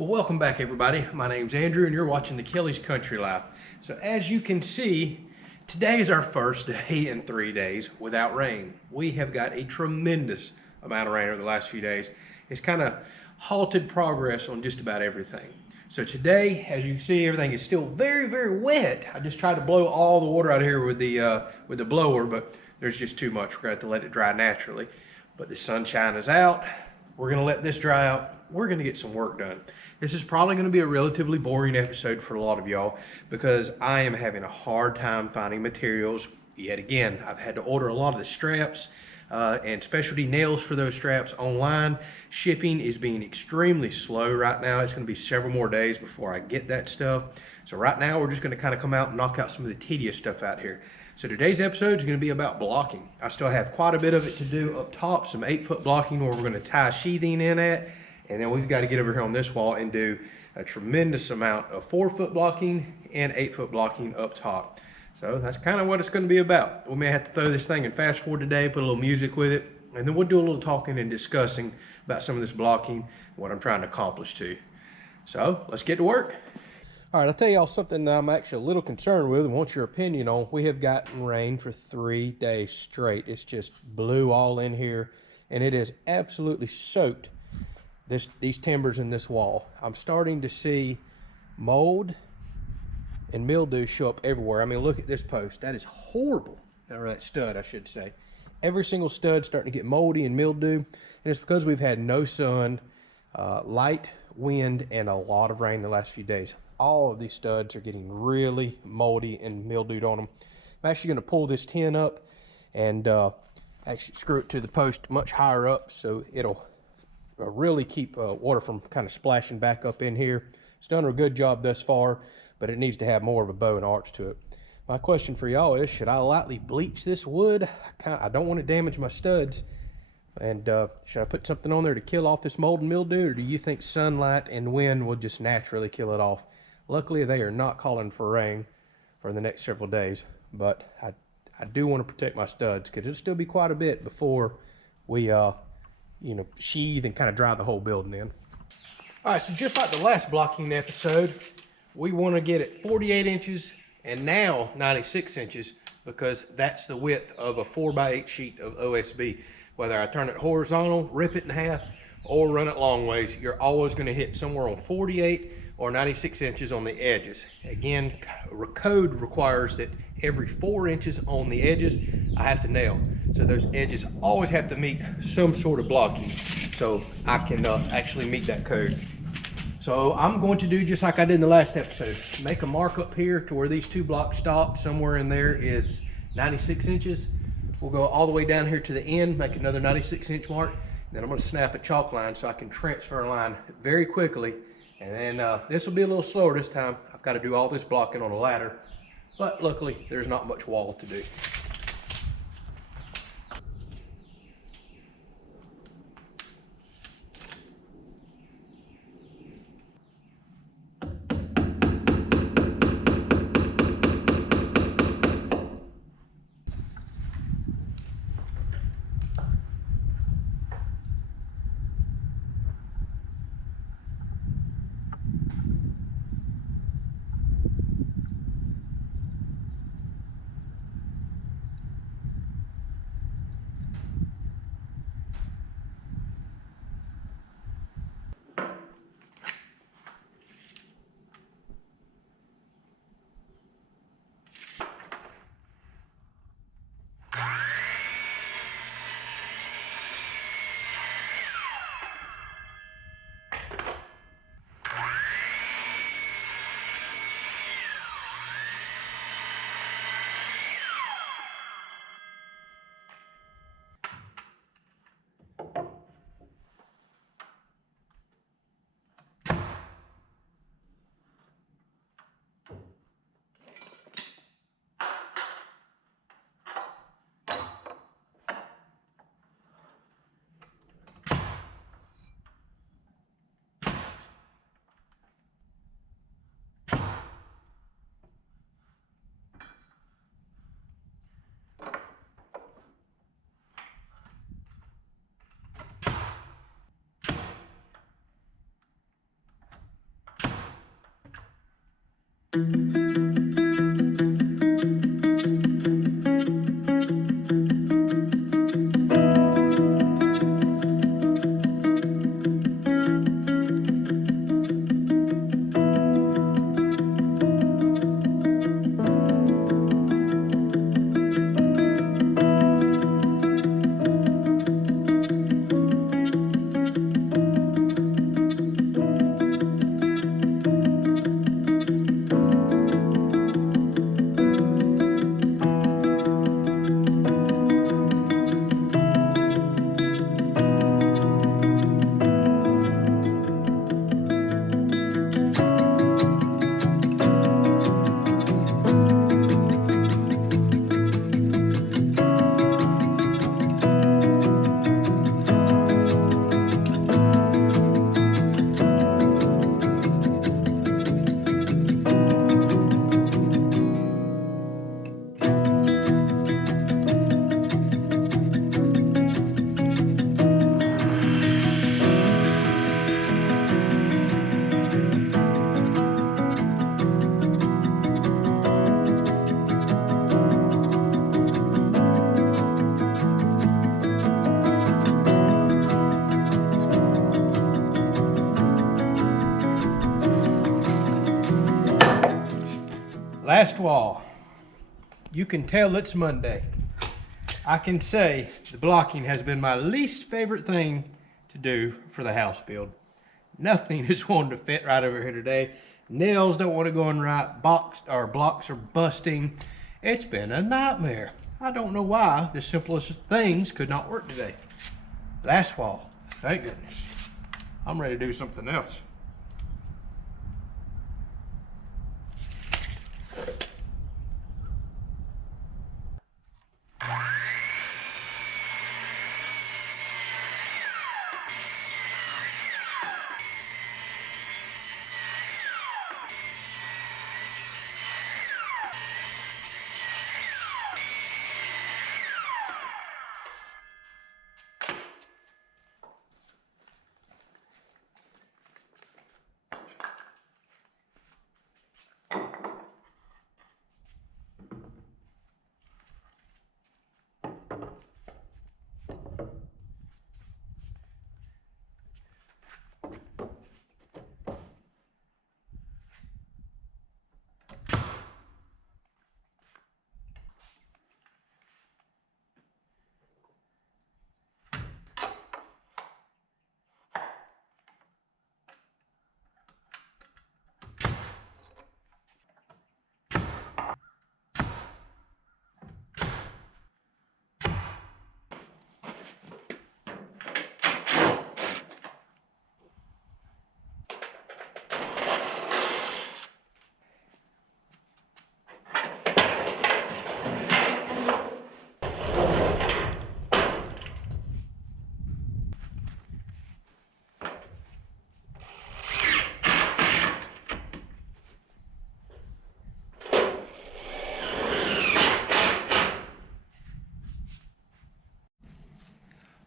Well, welcome back everybody. My name's Andrew and you're watching the Kelly's Country Life. So as you can see, today is our first day in 3 days without rain. We have got a tremendous amount of rain over the last few days. It's kind of halted progress on just about everything. So today, as you can see, everything is still very, very wet. I just tried to blow all the water out of here with the blower, but there's just too much. We're going to have to let it dry naturally. But the sunshine is out. We're going to let this dry out. We're going to get some work done. This is probably going to be a relatively boring episode for a lot of y'all because I am having a hard time finding materials. Yet again, I've had to order a lot of the straps and specialty nails for those straps online. Shipping is being extremely slow right now. It's going to be several more days before I get that stuff. So right now we're just going to kind of come out and knock out some of the tedious stuff out here. So today's episode is going to be about blocking. I still have quite a bit of it to do up top, some 8-foot blocking where we're going to tie sheathing in at. And then we've got to get over here on this wall and do a tremendous amount of 4-foot blocking and 8-foot blocking up top. So that's kind of what it's going to be about. We may have to throw this thing in fast forward today, put a little music with it, and then we'll do a little talking and discussing about some of this blocking, what I'm trying to accomplish too. So let's get to work. All right, I'll tell y'all something that I'm actually a little concerned with and want your opinion on. We have gotten rain for 3 days straight. It's just blew all in here, and it is absolutely soaked these timbers in this wall. I'm starting to see mold and mildew show up everywhere. I mean, look at this post. That is horrible. Or that stud, I should say. Every single stud starting to get moldy and mildew, and it's because we've had no sun, light, wind, and a lot of rain the last few days. All of these studs are getting really moldy and mildewed on them. I'm actually going to pull this tin up and actually screw it to the post much higher up so it'll really keep water from kind of splashing back up in here. It's done a good job thus far, but it needs to have more of a bow and arch to it. My question for y'all is, should I lightly bleach this wood? I don't want to damage my studs. And should I put something on there to kill off this mold and mildew, or do you think sunlight and wind will just naturally kill it off? Luckily, they are not calling for rain for the next several days, but I do want to protect my studs because it'll still be quite a bit before we sheathe and kind of dry the whole building in. All right, so just like the last blocking episode, we want to get it 48 inches and now 96 inches because that's the width of a 4x8 sheet of OSB. Whether I turn it horizontal, rip it in half, or run it long ways, you're always going to hit somewhere on 48 or 96 inches on the edges. Again, code requires that every 4 inches on the edges, I have to nail. So those edges always have to meet some sort of blocking so I can actually meet that code. So I'm going to do just like I did in the last episode. Make a mark up here to where these 2 blocks stop. Somewhere in there is 96 inches. We'll go all the way down here to the end, make another 96-inch mark. Then I'm going to snap a chalk line so I can transfer a line very quickly. And then this will be a little slower this time. I've got to do all this blocking on a ladder. But luckily, there's not much wall to do. Last wall. You can tell it's Monday. I can say the blocking has been my least favorite thing to do for the house build. Nothing is wanting to fit right over here today. Nails don't want to go in right. Blocks are busting. It's been a nightmare. I don't know why the simplest things could not work today. Last wall. Thank goodness. I'm ready to do something else.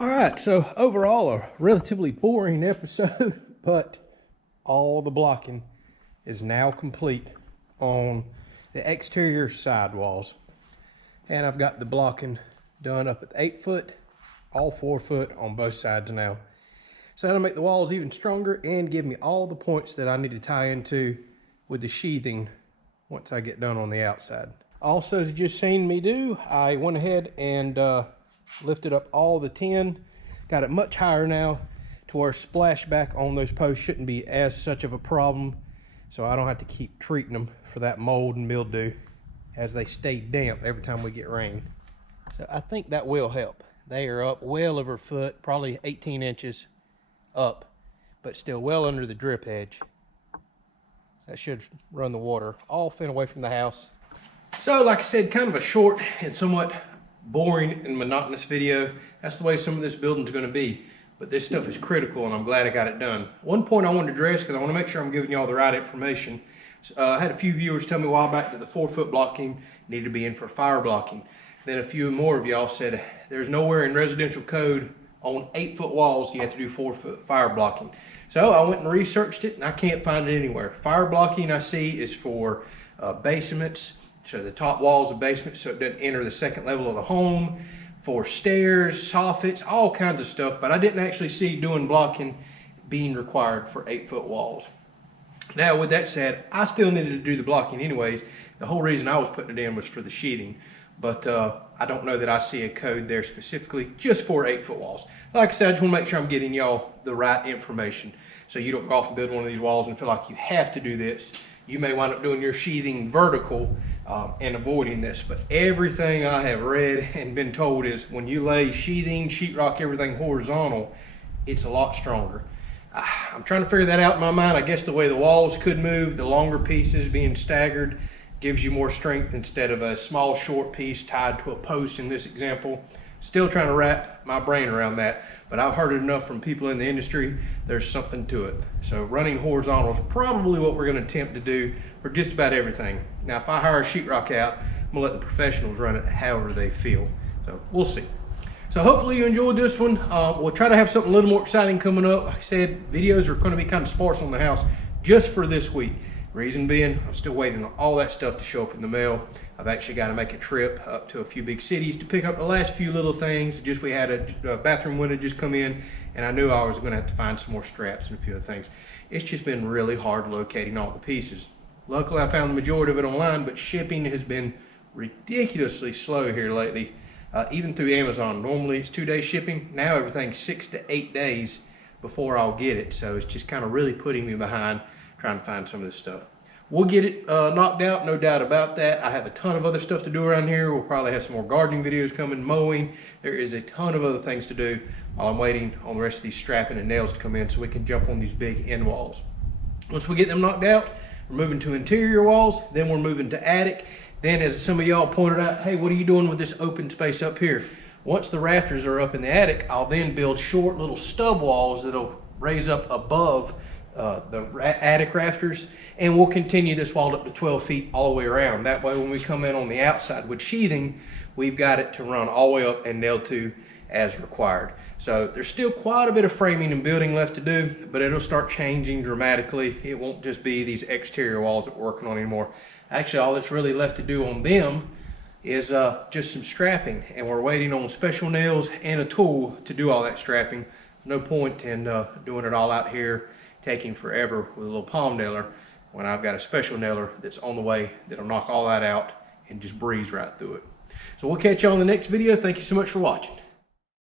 All right, so overall a relatively boring episode, but all the blocking is now complete on the exterior sidewalls. And I've got the blocking done up at 8 foot, all 4 foot on both sides now. So that'll make the walls even stronger and give me all the points that I need to tie into with the sheathing once I get done on the outside. Also, as you just seen me do, I went ahead and lifted up all the tin, got it much higher now to where splashback on those posts shouldn't be as such of a problem, so I don't have to keep treating them for that mold and mildew as they stay damp every time we get rain. So I think that will help. They are up well over a foot, probably 18 inches up, but still well under the drip edge. That should run the water all fin away from the house. So like I said, kind of a short and somewhat boring and monotonous video. That's the way some of this building is going to be, but this stuff is critical and I'm glad I got it done. One point I wanted to address, because I want to make sure I'm giving you all the right information. I had a few viewers tell me a while back that the 4 foot blocking needed to be in for fire blocking. Then a few more of y'all said there's nowhere in residential code on 8 foot walls you have to do 4 foot fire blocking. So I went and researched it and I can't find it anywhere. Fire blocking I see is for basements, so the top walls of basements so it doesn't enter the second level of the home, for stairs, soffits, all kinds of stuff, but I didn't actually see doing blocking being required for 8 foot walls. Now with that said, I still needed to do the blocking anyways. The whole reason I was putting it in was for the sheeting, but I don't know that I see a code there specifically just for 8 foot walls. Like I said, I just want to make sure I'm getting y'all the right information so you don't go off and build one of these walls and feel like you have to do this. You may wind up doing your sheathing vertical and avoiding this, but everything I have read and been told is when you lay sheathing, sheetrock, everything horizontal, it's a lot stronger. I'm trying to figure that out in my mind. I guess the way the walls could move, the longer pieces being staggered gives you more strength instead of a small short piece tied to a post in this example. Still trying to wrap my brain around that, but I've heard it enough from people in the industry, there's something to it. So running horizontal is probably what we're going to attempt to do for just about everything. Now if I hire a sheetrock out, I'm going to let the professionals run it however they feel. So we'll see. So hopefully you enjoyed this one. We'll try to have something a little more exciting coming up. Like I said, videos are going to be kind of sparse on the house just for this week. Reason being, I'm still waiting on all that stuff to show up in the mail. I've actually got to make a trip up to a few big cities to pick up the last few little things. Just we had a bathroom window just come in, and I knew I was going to have to find some more straps and a few other things. It's just been really hard locating all the pieces. Luckily, I found the majority of it online, but shipping has been ridiculously slow here lately, even through Amazon. Normally it's 2-day shipping. Now everything's 6 to 8 days before I'll get it. So it's just kind of really putting me behind trying to find some of this stuff. We'll get it knocked out, no doubt about that. I have a ton of other stuff to do around here. We'll probably have some more gardening videos coming, mowing. There is a ton of other things to do while I'm waiting on the rest of these strapping and nails to come in so we can jump on these big end walls. Once we get them knocked out, we're moving to interior walls, then we're moving to attic. Then, as some of y'all pointed out, hey, what are you doing with this open space up here? Once the rafters are up in the attic, I'll then build short little stub walls that'll raise up above the attic rafters, and we'll continue this wall up to 12 feet all the way around. That way, when we come in on the outside with sheathing, we've got it to run all the way up and nailed to as required. So there's still quite a bit of framing and building left to do, but it'll start changing dramatically. It won't just be these exterior walls that we're working on anymore. Actually, all that's really left to do on them is just some strapping, and we're waiting on special nails and a tool to do all that strapping. No point in doing it all out here, taking forever with a little palm nailer, when I've got a special nailer that's on the way that'll knock all that out and just breeze right through it. So we'll catch you on the next video. Thank you so much for watching.